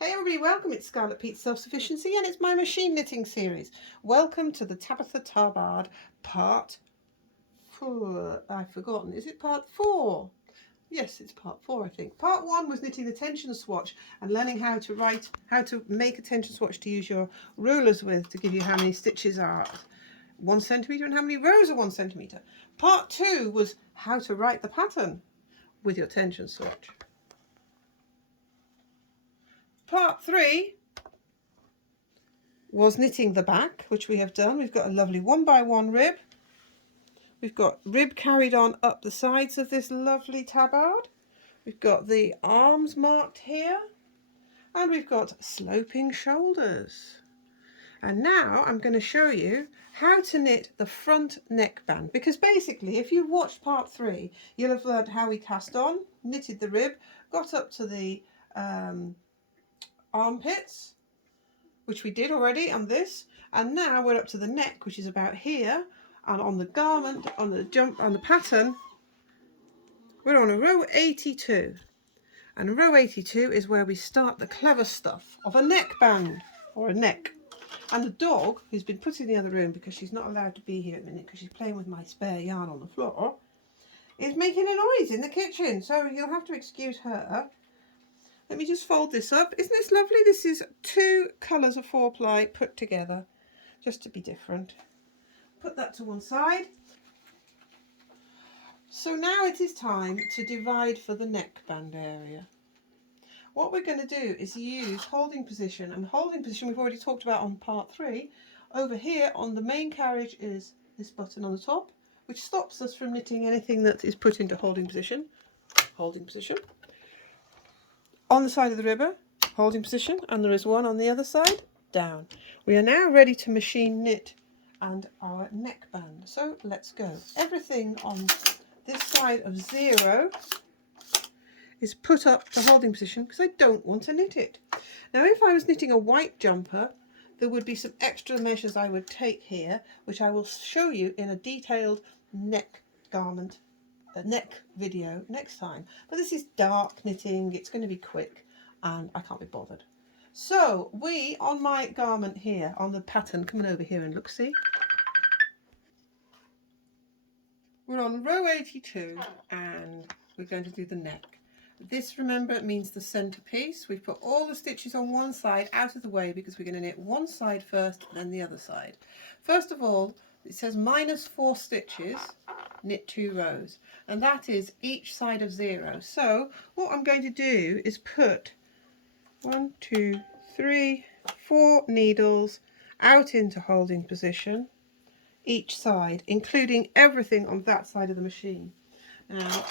Hey everybody, welcome. It's Scarlet Pete's Self-Sufficiency and it's my machine knitting series. Welcome to the Tabatha tabard part 4. I've forgotten. Is it part 4? Yes, it's part 4, I think. Part 1 was knitting the tension swatch and learning how to make a tension swatch to use your rulers with to give you how many stitches are 1 centimetre and how many rows are 1 centimetre. Part 2 was how to write the pattern with your tension swatch. Part 3 was knitting the back, which we have done. We've got a lovely 1x1 rib. We've got rib carried on up the sides of this lovely tabard. We've got the arms marked here. And we've got sloping shoulders. And now I'm going to show you how to knit the front neckband. Because basically, if you've watched part 3, you'll have learned how we cast on, knitted the rib, got up to the armpits, which we did already on this, and now we're up to the neck, which is about here, and on the garment, on the pattern, we're on a row 82, and row 82 is where we start the clever stuff of a neckband or a neck. And the dog, who's been put in the other room because she's not allowed to be here at the minute because she's playing with my spare yarn on the floor, is making a noise in the kitchen, so you'll have to excuse her. Let me just fold this up. Isn't this lovely? This is 2 colours of 4-ply put together, just to be different. Put that to one side. So now it is time to divide for the neckband area. What we're going to do is use holding position, and holding position we've already talked about on part 3. Over here on the main carriage is this button on the top, which stops us from knitting anything that is put into holding position. Holding position. On the side of the ribber, holding position, and there is one on the other side, down. We are now ready to machine knit and our neckband. So let's go. Everything on this side of 0 is put up to holding position because I don't want to knit it. Now if I was knitting a white jumper, there would be some extra measures I would take here, which I will show you in a detailed neck video next time. But this is dark knitting, it's going to be quick and I can't be bothered. So we, on my garment here, on the pattern, coming over here and look, see? We're on row 82 and we're going to do the neck. This, remember, it means the centerpiece. We've put all the stitches on one side out of the way because we're going to knit one side first, then the other side. First of all, it says -4 stitches, knit 2 rows, and that is each side of 0. So what I'm going to do is put 1, 2, 3, 4 needles out into holding position, each side, including everything on that side of the machine. Now,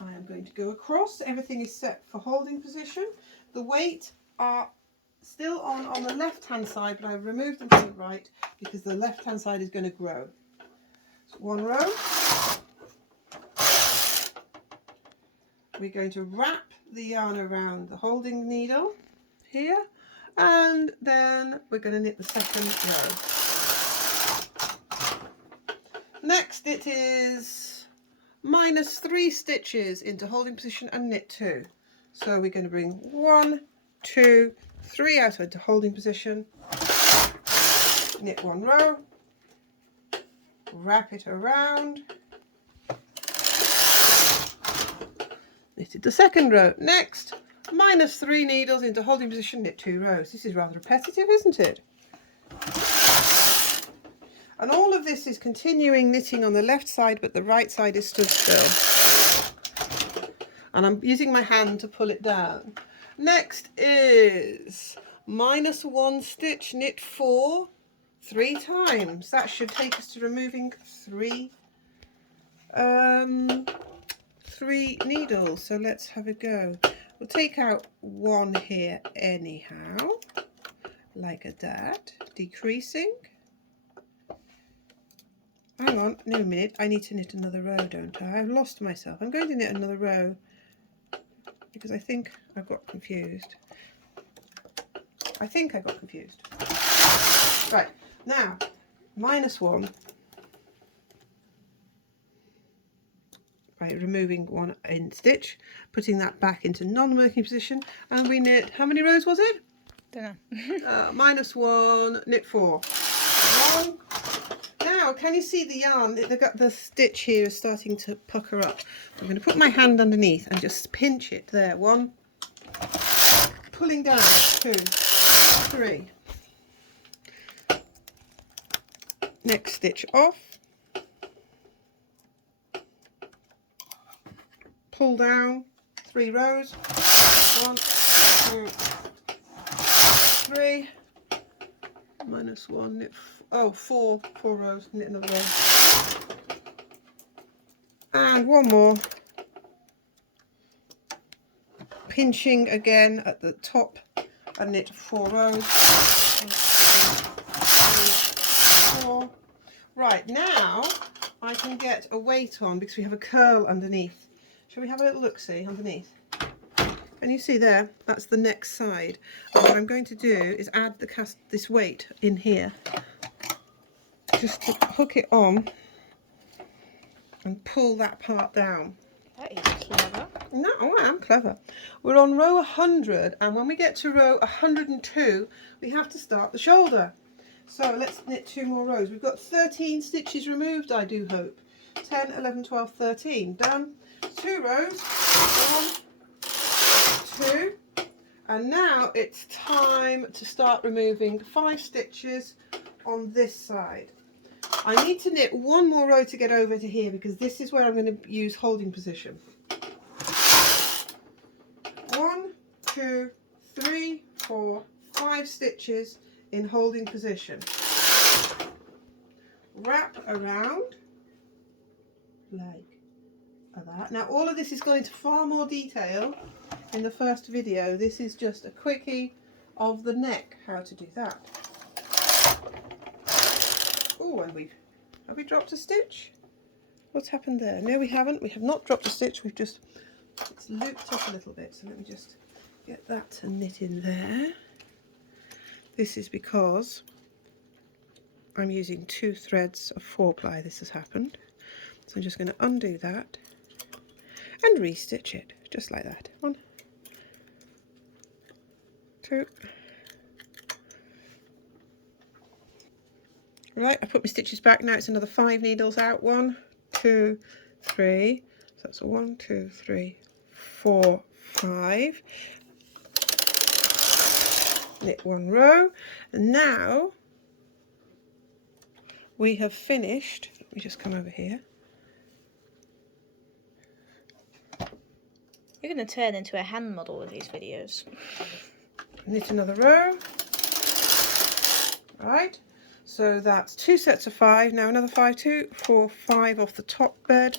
I am going to go across. Everything is set for holding position. The weight are still on the left-hand side, but I've removed them from the right because the left-hand side is going to grow. So 1 row. We're going to wrap the yarn around the holding needle here, and then we're going to knit the second row. Next it is -3 stitches into holding position and knit 2. So we're going to bring 1, 2, 3 out into holding position, knit 1 row, wrap it around, knitted the second row. Next, -3 needles into holding position, knit 2 rows. This is rather repetitive, isn't it? And all of this is continuing knitting on the left side, but the right side is stood still. And I'm using my hand to pull it down. Next is -1 stitch, knit 4, 3 times. That should take us to removing 3 needles. So let's have a go. We'll take out 1 here anyhow, like that, decreasing. Hang on, no, a minute, I need to knit another row, don't I? I've lost myself. I'm going to knit another row because I think I've got confused. Right, now, -1, by removing one end stitch, putting that back into non-working position, and we knit, how many rows was it? Don't know. Minus 1, knit 4. 1. Now, can you see the yarn? The stitch here is starting to pucker up. I'm going to put my hand underneath and just pinch it there. 1, pulling down, 2, 3. Next stitch off. Pull down, 3 rows. 1, 2, 3. Minus 1, knit 4 rows, knit another row. And one more. Pinching again at the top and knit 4 rows. 1, 2, 3, 4. Right, now I can get a weight on because we have a curl underneath. Shall we have a little look-see underneath? Can you see there? That's the next side. And what I'm going to do is add this weight in here, just to hook it on and pull that part down. That is clever. No, I am clever. We're on row 100, and when we get to row 102, we have to start the shoulder. So let's knit 2 more rows. We've got 13 stitches removed, I do hope. 10, 11, 12, 13. Done. 2 rows. 1, 2. And now it's time to start removing 5 stitches on this side. I need to knit 1 more row to get over to here because this is where I'm going to use holding position. 1, 2, 3, 4, 5 stitches in holding position. Wrap around like that. Now all of this is going into far more detail in the first video. This is just a quickie of the neck, how to do that. Oh, and have we dropped a stitch? What's happened there? No, we haven't. We have not dropped a stitch. It's looped up a little bit. So let me just get that to knit in there. This is because I'm using 2 threads of 4-ply. This has happened. So I'm just going to undo that and restitch it, just like that. 1, 2. Right, I put my stitches back. Now it's another 5 needles out. 1, 2, 3. So that's 1, 2, 3, 4, 5. Knit 1 row. And now we have finished. Let me just come over here. You're going to turn into a hand model with these videos. Knit another row. Right, so that's 2 sets of 5. Now another 5, 2, 4, 5 off the top bed.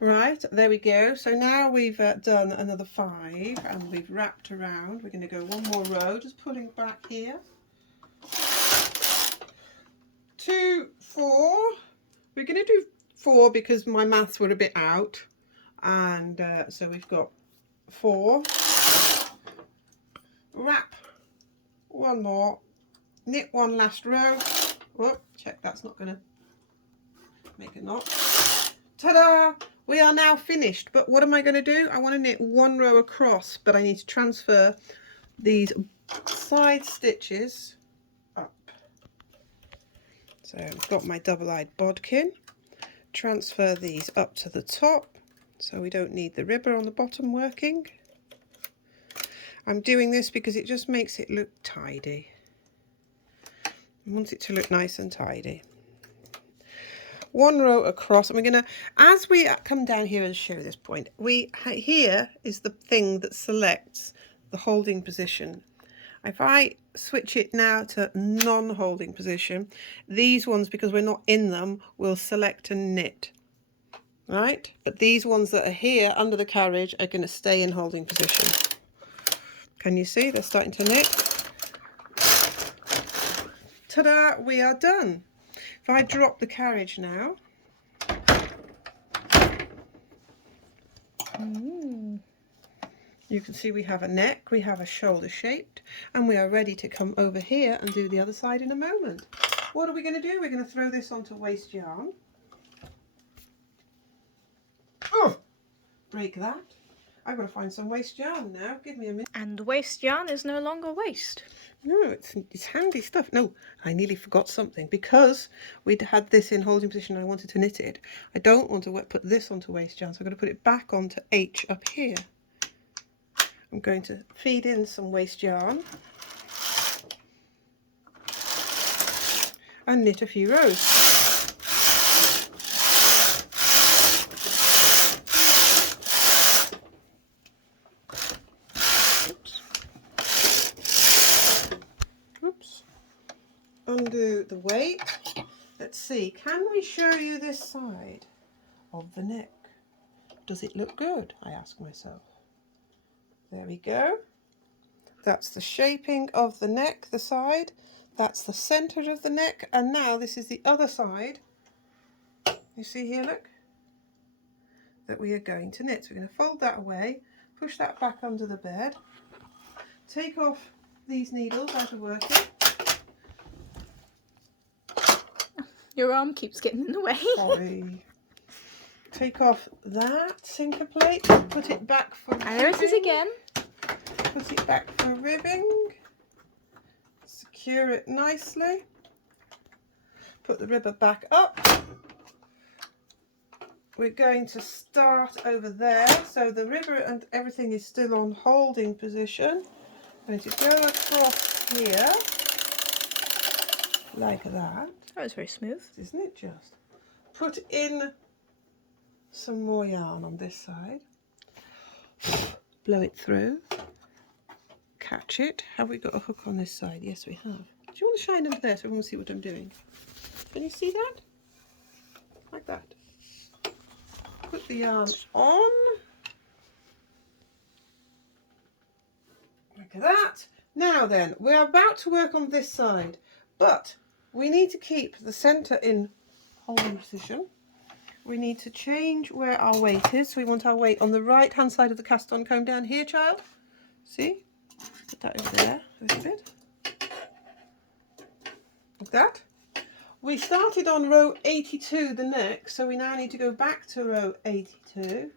Right, there we go. So now we've done another 5 and we've wrapped around. We're going to go 1 more row, just pulling back here. 2, 4. We're going to do 4 because my maths were a bit out, and so we've got 4. Wrap 1 more, knit 1 last row. Oh, check that's not going to make a knot. Ta-da! We are now finished, but what am I going to do? I want to knit 1 row across, but I need to transfer these side stitches up. So I've got my double-eyed bodkin. Transfer these up to the top so we don't need the ribber on the bottom working. I'm doing this because it just makes it look tidy. I want it to look nice and tidy. 1 row across, and we're going to, as we come down here and show this point, here is the thing that selects the holding position. If I switch it now to non-holding position, these ones, because we're not in them, will select and knit. Right? But these ones that are here under the carriage are going to stay in holding position. Can you see? They're starting to knit. Ta-da! We are done. If I drop the carriage now. You can see we have a neck, we have a shoulder shaped, and we are ready to come over here and do the other side in a moment. What are we going to do? We're going to throw this onto waste yarn. Oh, break that. I've got to find some waste yarn now. Give me a minute. And waste yarn is no longer waste. No, it's handy stuff. No, I nearly forgot something. Because we'd had this in holding position and I wanted to knit it, I don't want to put this onto waste yarn, so I'm going to put it back onto H up here. I'm going to feed in some waste yarn and knit a few rows. Undo the weight. Let's see, can we show you this side of the neck? Does it look good? I ask myself. There we go. That's the shaping of the neck, the side. That's the centre of the neck. And now this is the other side. You see here, look, that we are going to knit. So we're going to fold that away, push that back under the bed, take off these needles out of working. Your arm keeps getting in the way. Sorry. Take off that sinker plate, put it back for ribbing. And there it is again. Put it back for ribbing. Secure it nicely. Put the ribber back up. We're going to start over there. So the ribber and everything is still on holding position. I'm going to go across here like that. That was very smooth. Isn't it just? Put in some more yarn on this side. Blow it through. Catch it. Have we got a hook on this side? Yes, we have. Do you want to shine under there so everyone will see what I'm doing? Can you see that? Like that. Put the yarn on. Like that. Now then, we're about to work on this side, but we need to keep the centre in holding position. We need to change where our weight is. So we want our weight on the right hand side of the cast on comb down here, child. See? Put that over there a little bit. Like that. We started on row 82, the neck, so we now need to go back to row 82.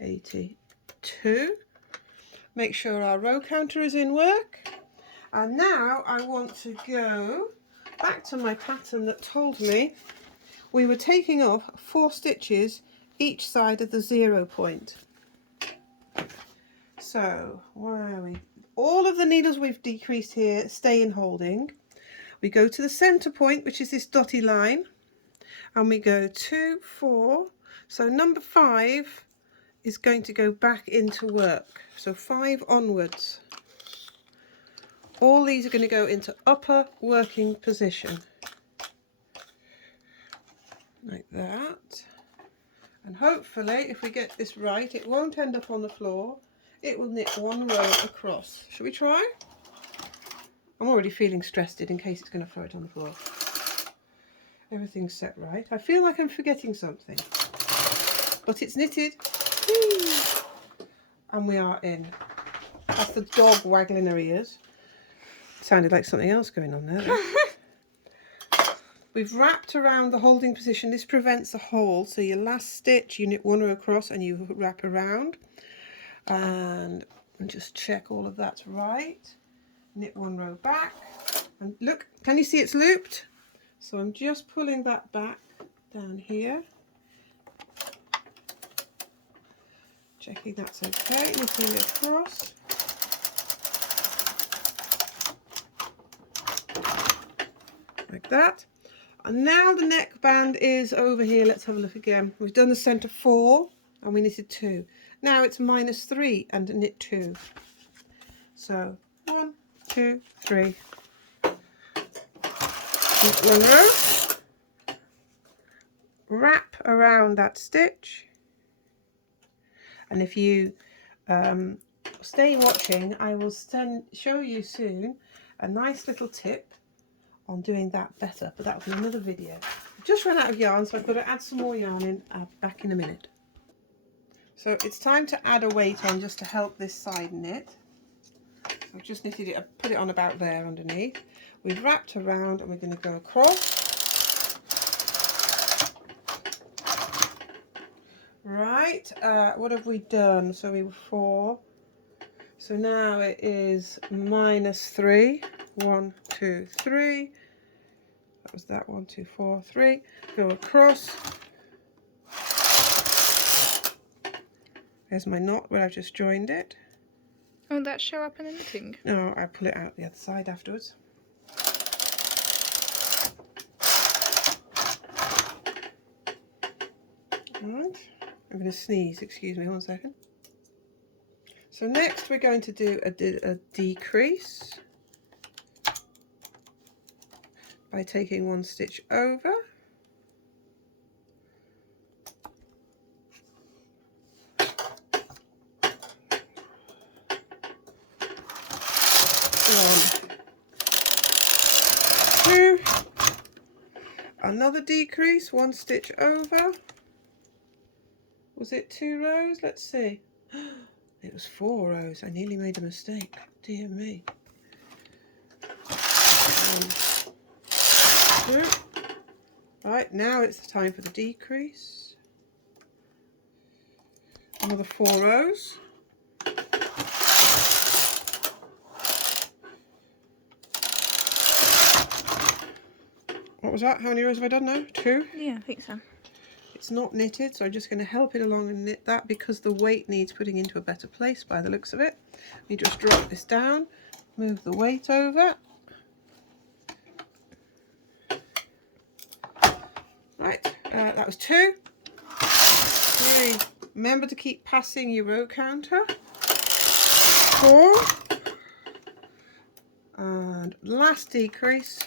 82. Make sure our row counter is in work. And now I want to go back to my pattern that told me we were taking off 4 stitches each side of the 0 point. So, where are we? All of the needles we've decreased here stay in holding. We go to the centre point, which is this dotty line, and we go 2, 4. So number 5 is going to go back into work. So 5 onwards. All these are going to go into upper working position. Like that. And hopefully, if we get this right, it won't end up on the floor. It will knit 1 row across. Shall we try? I'm already feeling stressed in case it's going to throw it on the floor. Everything's set right. I feel like I'm forgetting something. But it's knitted. Whee! And we are in. That's the dog waggling her ears. Sounded like something else going on there. We've wrapped around the holding position. This prevents a hole. So your last stitch, you knit 1 row across and you wrap around. And just check all of that's right. Knit 1 row back. And look, can you see it's looped? So I'm just pulling that back down here. Checking that's okay. Knitting across. Like that. And now the neckband is over here. Let's have a look again. We've done the centre 4 and we knitted 2. Now it's -3 and knit 2. So 1, 2, 3. Knit 1 row. Wrap around that stitch. And if you stay watching, I will show you soon a nice little tip on doing that better, but that will be another video. I've just run out of yarn, so I've got to add some more yarn in. I'll be back in a minute. So it's time to add a weight on just to help this side knit. I've just knitted it, I put it on about there underneath. We've wrapped around and we're going to go across. Right, what have we done? So we were 4. So now it is -3. 1, 2, 3. That was that 1, 2, 4, 3. Go across. There's my knot where I've just joined it. Won't that show up in the knitting? No, I pull it out the other side afterwards. Right, I'm going to sneeze, excuse me 1 second. So next we're going to do a decrease by taking 1 stitch over. One, 2, another decrease, 1 stitch over. Was it 2 rows? Let's see. It was 4 rows. I nearly made a mistake. Dear me. 1, 2. Right, now it's the time for the decrease. Another 4 rows. What was that? How many rows have I done now? 2? Yeah, I think so. It's not knitted, so I'm just going to help it along and knit that because the weight needs putting into a better place by the looks of it. Let me just drop this down, move the weight over. Right, that was 2. 3. Remember to keep passing your row counter. 4. And last decrease.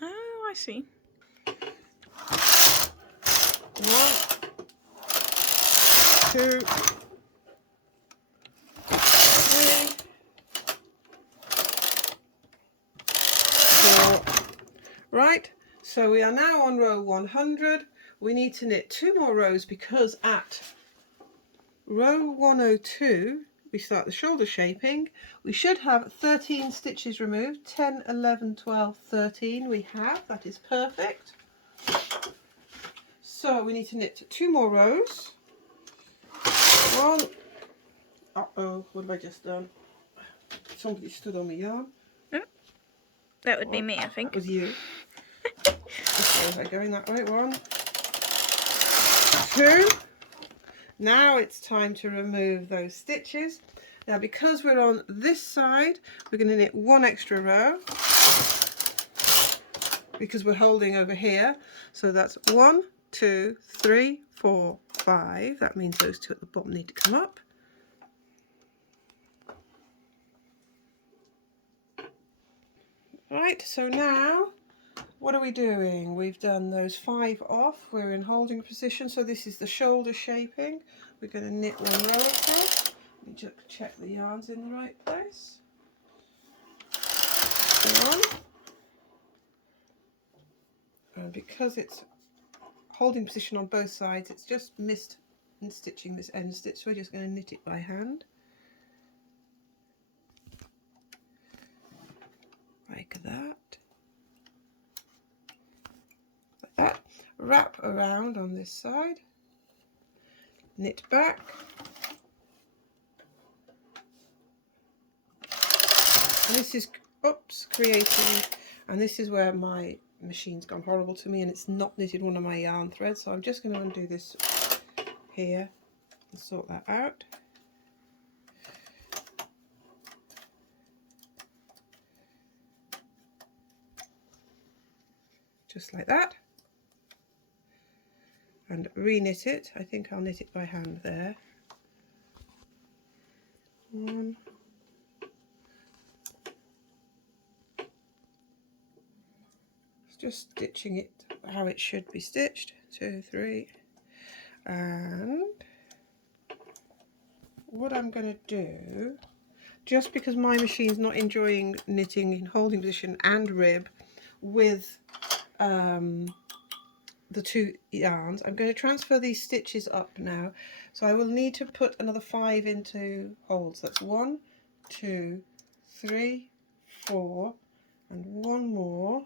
Oh, I see. 1, 2, 3, 4. Right, so we are now on row 100. We need to knit 2 more rows because at row 102 we start the shoulder shaping. We should have 13 stitches removed. 10, 11, 12, 13 we have. That is perfect. So we need to knit 2 more rows. 1. Uh-oh, what have I just done? Somebody stood on my yarn. That would be me, I think. That was you. Okay, am I going that way? 1, 2. Now it's time to remove those stitches. Now because we're on this side, we're going to knit 1 extra row because we're holding over here. So that's 1, 2, 3, 4, 5. That means those 2 at the bottom need to come up. Right, so now what are we doing? We've done those 5 off. We're in holding position. So this is the shoulder shaping. We're going to knit 1 row across. Let me just check the yarn's in the right place. 1. And because it's holding position on both sides, it's just missed in stitching this end stitch. So we're just going to knit it by hand. Like that. Like that. Wrap around on this side. Knit back. And this is, oops, creating, and this is where my machine's gone horrible to me and it's not knitted one of my yarn threads. So I'm just going to undo this here and sort that out. Just like that. And re-knit it. I think I'll knit it by hand there. 1. Just stitching it how it should be stitched. 2, 3. And what I'm going to do, just because my machine's not enjoying knitting in holding position and rib with the two yarns. I'm going to transfer these stitches up now, so I will need to put another 5 into holes. That's 1, 2, 3, 4, and one more.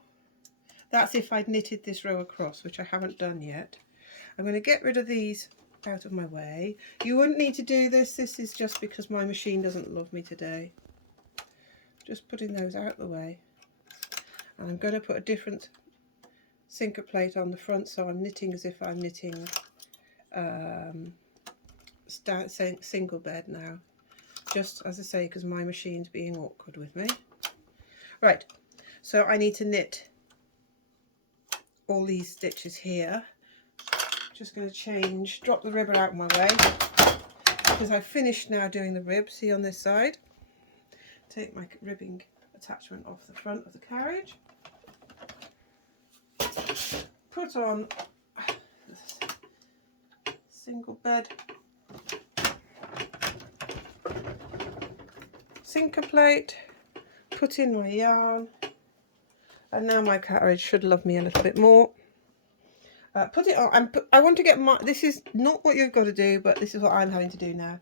That's if I'd knitted this row across, which I haven't done yet. I'm going to get rid of these out of my way. You wouldn't need to do this. This is just because my machine doesn't love me today. Just putting those out the way. And I'm going to put a different sinker plate on the front, so I'm knitting as if I'm knitting single bed now. Just as I say, because my machine's being awkward with me. Right, so I need to knit all these stitches here. Just going to drop the ribbon out of my way, because I've finished now doing the rib. See on this side, take my ribbing attachment off the front of the carriage, put on single bed sinker plate, put in my yarn, and now my carriage should love me a little bit more. Put it on, and I want to get my, this is not what you've got to do, but this is what I'm having to do now.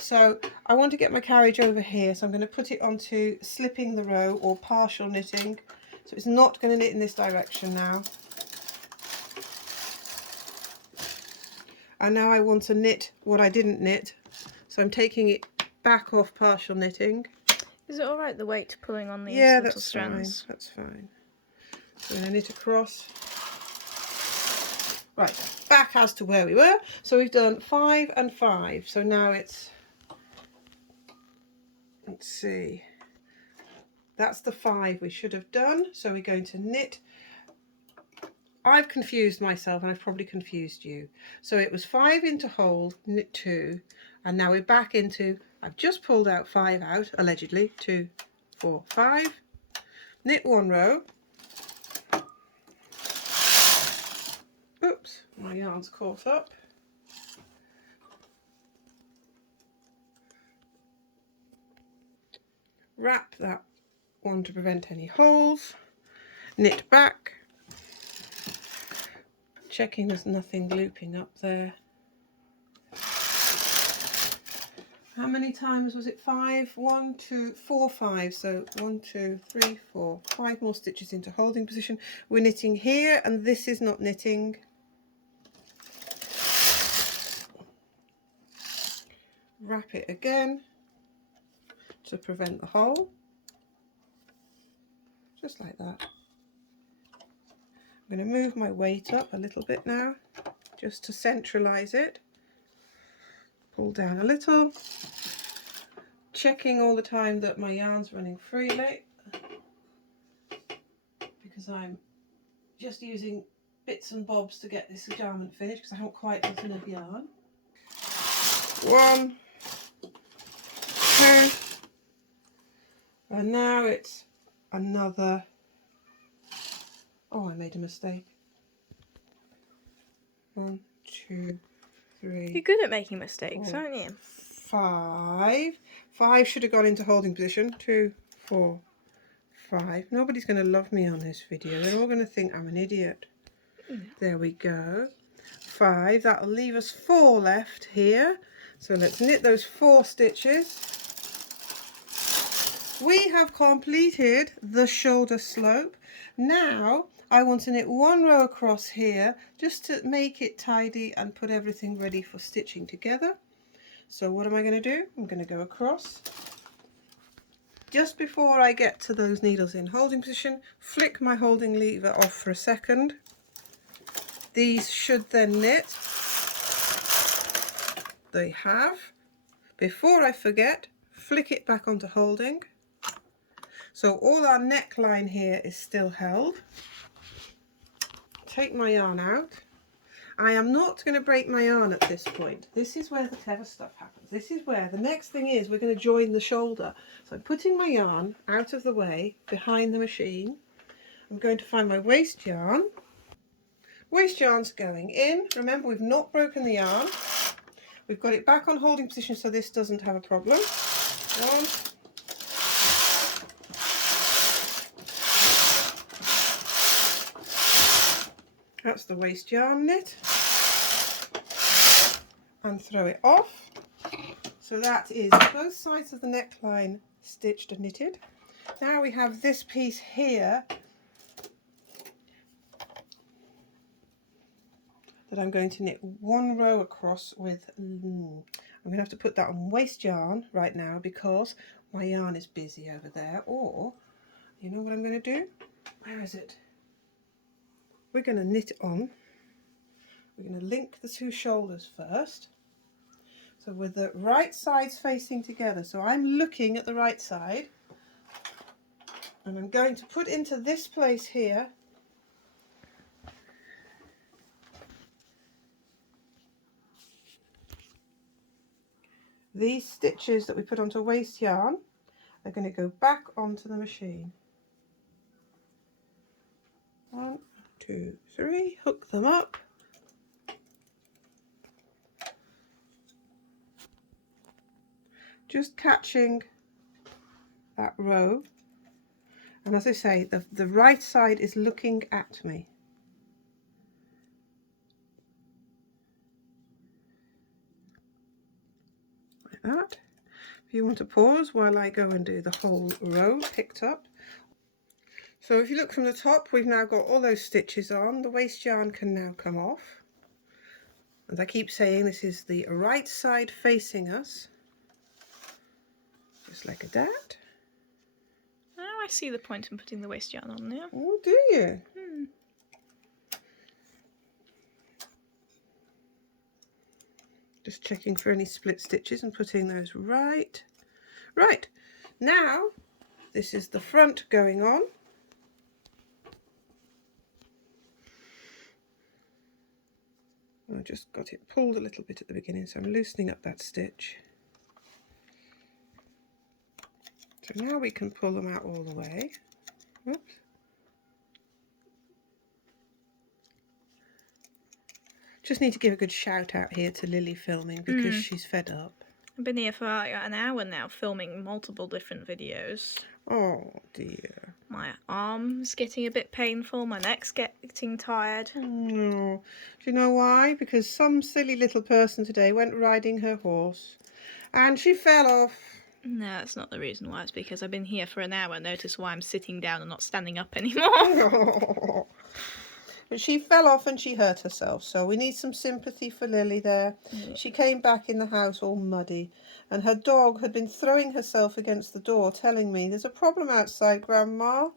So I want to get my carriage over here, so I'm going to put it onto slipping the row or partial knitting. So it's not going to knit in this direction now. And now I want to knit what I didn't knit, so I'm taking it back off partial knitting. Is it alright the weight pulling on these little strands? Fine. That's fine. So I'm going to knit across. Right, back as to where we were. So we've done 5 and 5. So now it's, let's see, that's the 5 we should have done. So we're going to knit. I've confused myself, and I've probably confused you. So it was 5 into hold, knit 2, and now we're back into, I've just pulled out 5 out, allegedly, 2, 4, 5, knit 1 row. Oops, my yarn's caught up. Wrap that one to prevent any holes, knit back, checking there's nothing looping up there. How many times was it? 5, 1, 2, 4, 5. So 1, 2, 3, 4, 5 more stitches into holding position. We're knitting here, and this is not knitting. Wrap it again to prevent the hole, just like that. I'm going to move my weight up a little bit now, just to centralize it. Pull down a little, checking all the time that my yarn's running freely, because I'm just using bits and bobs to get this garment finished, because I haven't quite got enough yarn. 1, 2, and now it's another, oh, I made a mistake. 1, 2, 3. You're good at making mistakes, 4, aren't you? 5. 5 should have gone into holding position. 2, 4, 5. Nobody's going to love me on this video. They're all going to think I'm an idiot. There we go. 5. That'll leave us 4 left here. So let's knit those 4 stitches. We have completed the shoulder slope. Now I want to knit 1 row across here just to make it tidy and put everything ready for stitching together. So what am I going to do? I'm going to go across. Just before I get to those needles in holding position, flick my holding lever off for a second. These should then knit. They have. Before I forget, flick it back onto holding. So all our neckline here is still held. Take my yarn out. I am not going to break my yarn at this point. This is where the clever stuff happens. This is where the next thing is, we're going to join the shoulder. So I'm putting my yarn out of the way behind the machine. I'm going to find my waste yarn. Waste yarn's going in. Remember, we've not broken the yarn. We've got it back on holding position, so this doesn't have a problem. 1, 2. That's the waste yarn knit. And throw it off. So that is both sides of the neckline stitched and knitted. Now we have this piece here that I'm going to knit one row across with. I'm going to have to put that on waste yarn right now because my yarn is busy over there. Or, you know what I'm going to do? Where is it? We're going to knit it on. We're going to link the two shoulders first. So with the right sides facing together. So I'm looking at the right side. And I'm going to put into this place here these stitches that we put onto waste yarn are going to go back onto the machine. 1, 2, 3, hook them up. Just catching that row. And as I say, the right side is looking at me. Like that. If you want to pause while I go and do the whole row picked up. So if you look from the top, we've now got all those stitches on. The waste yarn can now come off. As I keep saying, this is the right side facing us. Just like that. Oh, I see the point in putting the waste yarn on there. Oh, do you? Just checking for any split stitches and putting those right. Right, now this is the front going on. I just got it pulled a little bit at the beginning, so I'm loosening up that stitch. So now we can pull them out all the way. Whoops. Just need to give a good shout out here to Lily filming because she's fed up. I've been here for an hour now filming multiple different videos. Oh dear. My arm's getting a bit painful, my neck's getting tired. No. Do you know why? Because some silly little person today went riding her horse and she fell off. No, that's not the reason why. It's because I've been here for an hour. Notice why I'm sitting down and not standing up anymore. But she fell off and she hurt herself, so we need some sympathy for Lily there. Yeah. She came back in the house all muddy, and her dog had been throwing herself against the door, telling me, "There's a problem outside, Grandma.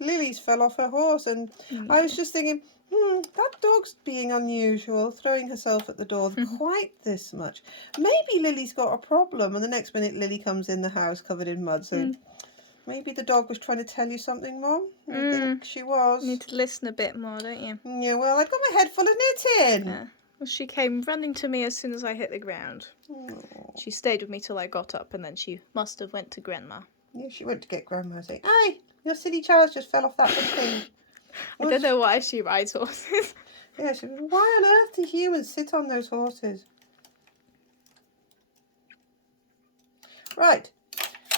Lily's fell off her horse." And I was just thinking, that dog's being unusual, throwing herself at the door quite this much. Maybe Lily's got a problem, and the next minute Lily comes in the house covered in mud, so... Maybe the dog was trying to tell you something, Mum. I think she was. You need to listen a bit more, don't you? Yeah, well, I've got my head full of knitting. Well, she came running to me as soon as I hit the ground. Oh. She stayed with me till I got up, and then she must have went to Grandma. Yeah, she went to get Grandma saying, "Hey, your silly child just fell off that big thing." I don't know why she rides horses. Yeah, she was, why on earth do humans sit on those horses? Right.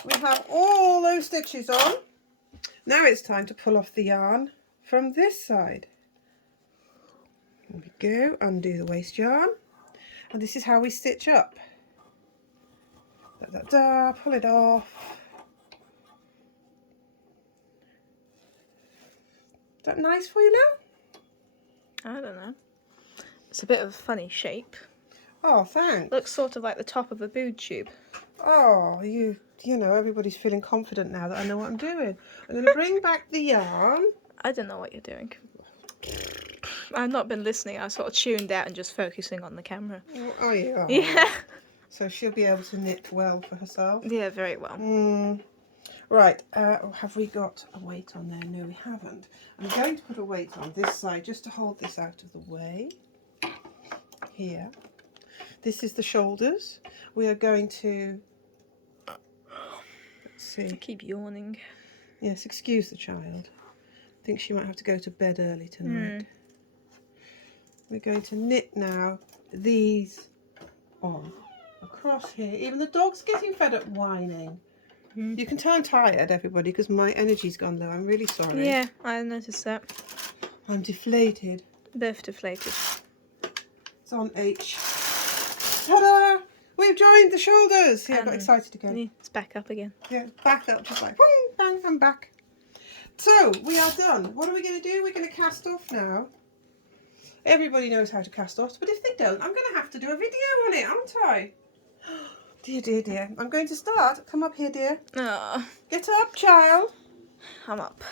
We have all those stitches on. Now it's time to pull off the yarn from this side. There we go, undo the waste yarn. And this is how we stitch up. Pull it off. Is that nice for you now? I don't know. It's a bit of a funny shape. Oh, thanks. Looks sort of like the top of a boob tube. Oh, you know, everybody's feeling confident now that I know what I'm doing. I'm going to bring back the yarn. I don't know what you're doing. I've not been listening. I sort of tuned out and just focusing on the camera. Oh, yeah. Yeah. So she'll be able to knit well for herself. Yeah, very well. Right. Have we got a weight on there? No, we haven't. I'm going to put a weight on this side just to hold this out of the way. Here. This is the shoulders. We are going to... See. I keep yawning. Yes, excuse the child. I think she might have to go to bed early tonight. We're going to knit now these on across here. Even the dog's getting fed up whining. You can tell I'm tired, everybody, because my energy's gone low. I'm really sorry. Yeah, I noticed that. I'm deflated. Both deflated. It's on H. Ta-da! We've joined the shoulders. Yeah, I got And excited again. It's back up again. Yeah, back up, just like, whoo, bang, I'm back. So, we are done. What are we going to do? We're going to cast off now. Everybody knows how to cast off, but if they don't, I'm going to have to do a video on it, aren't I? Dear, dear, dear. I'm going to start. Come up here, dear. Oh, Get up, child. I'm up.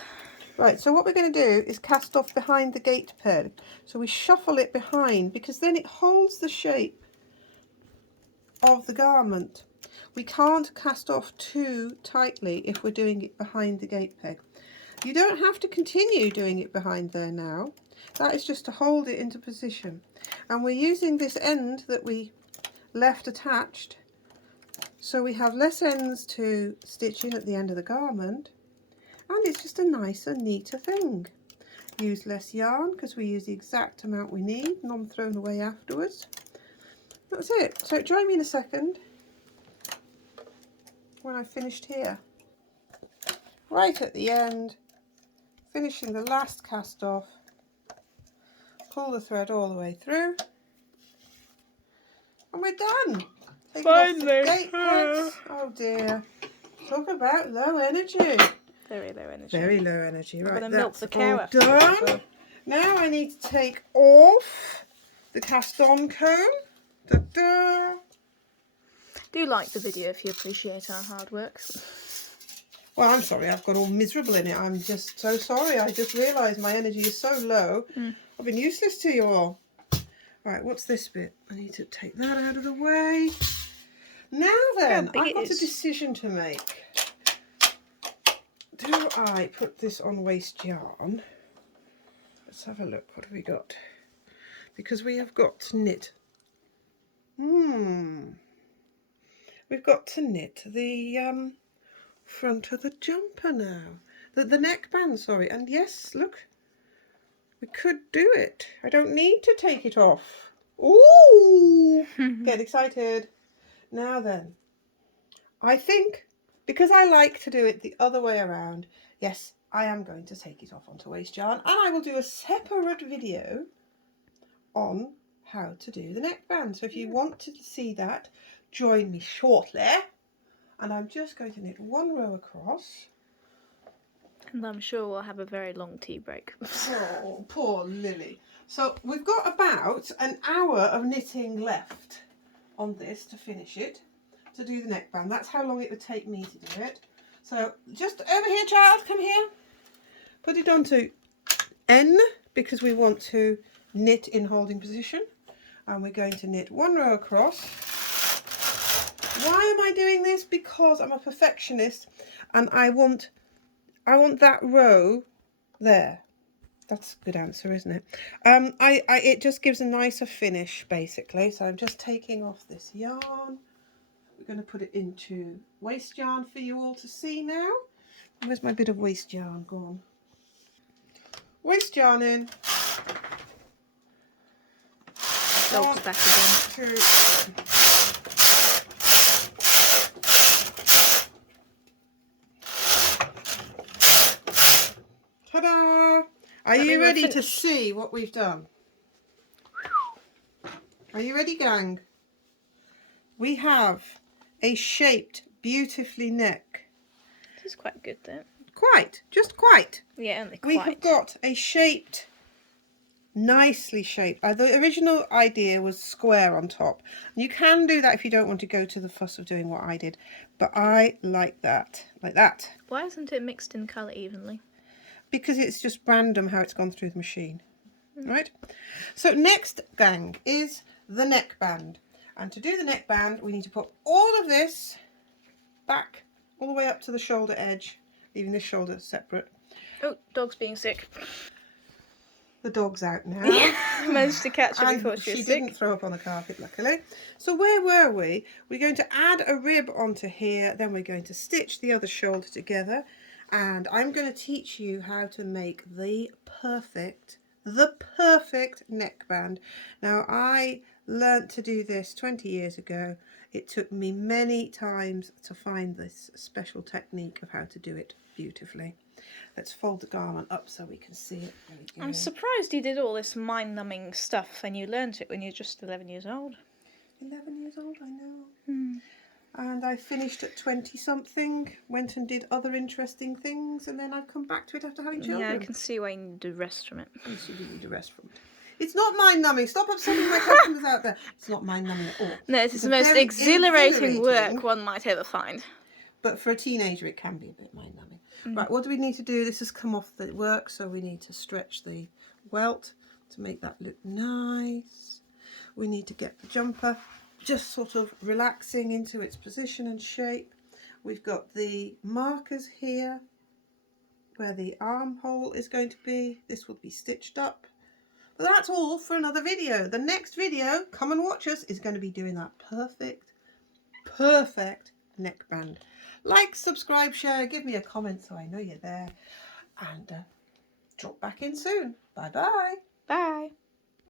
Right, so what we're going to do is cast off behind the gate peg. So we shuffle it behind because then it holds the shape of the garment. We can't cast off too tightly if we're doing it behind the gate peg. You don't have to continue doing it behind there now. That is just to hold it into position. And we're using this end that we left attached, so we have less ends to stitch in at the end of the garment, and it's just a nicer, neater thing. Use less yarn because we use the exact amount we need, none thrown away afterwards. That's it. So join me in a second when I've finished here. Right at the end, finishing the last cast off, pull the thread all the way through, and we're done. Taking off the Finally. gate pegs. Oh dear. Talk about low energy. Very low energy. Very low energy. Right, gonna milk that's the cow all after done. that. Now I need to take off the cast on comb. Ta-da. Do like the video if you appreciate our hard work. Well, I'm sorry, I've got all miserable in it. I'm just so sorry. I just realised my energy is so low. I've been useless to you all. Right, what's this bit? I need to take that out of the way. Now then, big I've it got a is. decision to make. Do I put this on waste yarn? Let's have a look. What have we got? Because we have got to knit. We've got to knit the front of the jumper now. The neckband, sorry. And yes, look, we could do it. I don't need to take it off. Ooh! Get excited. Now then, I think, because I like to do it the other way around, yes, I am going to take it off onto waste yarn, and I will do a separate video on how to do the neckband. So if you want to see that, join me shortly. And I'm just going to knit one row across. And I'm sure we'll have a very long tea break. Oh, poor Lily. So we've got about an hour of knitting left on this to finish it, to do the neckband. That's how long it would take me to do it. So just over here, child, come here. Put it onto N because we want to knit in holding position. And we're going to knit one row across. Why am I doing this? Because I'm a perfectionist and I want that row there. That's a good answer, isn't it? It just gives a nicer finish, basically. So I'm just taking off this yarn. We're going to put it into waste yarn for you all to see now. Where's my bit of waste yarn gone? Waste yarn in. Dog's back again. Ta-da! Are you ready to see what we've done? Are you ready, gang? We have a shaped, beautifully neck. This is quite good, though. Quite, just quite. Yeah, only quite. We have got a shaped, nicely shaped. The original idea was square on top. You can do that if you don't want to go to the fuss of doing what I did, but I like that, like that. Why isn't it mixed in colour evenly? Because it's just random how it's gone through the machine. Right? So next, gang, is the neckband. And to do the neckband, we need to put all of this back all the way up to the shoulder edge, leaving this shoulder separate. Oh, dog's being sick. The dog's out now. I managed to catch her And before she was didn't sick. throw up on the carpet, luckily. So where were we? We're going to add a rib onto here, then we're going to stitch the other shoulder together, and I'm going to teach you how to make the perfect neckband. Now, I learnt to do this 20 years ago. It took me many times to find this special technique of how to do it beautifully. Let's fold the garment up so we can see it. There we go. I'm surprised you did all this mind-numbing stuff and you learnt it when you're just 11 years old. 11 years old, I know. And I finished at 20-something, went and did other interesting things, and then I've come back to it after having children. Yeah, I can see why you need a rest from it. Yes, you do need a rest from it. It's not mind-numbing. Stop upsetting my customers out there. It's not mind-numbing at all. No, it's the a most very exhilarating work exhilarating- one might ever find. But for a teenager, it can be a bit mind-numbing. Right, what do we need to do? This has come off the work, so we need to stretch the welt to make that look nice. We need to get the jumper just sort of relaxing into its position and shape. We've got the markers here where the armhole is going to be. This will be stitched up. But that's all for another video. The next video, come and watch us, is going to be doing that perfect neckband. Like, subscribe, share, give me a comment so I know you're there. And drop back in soon. Bye-bye. Bye.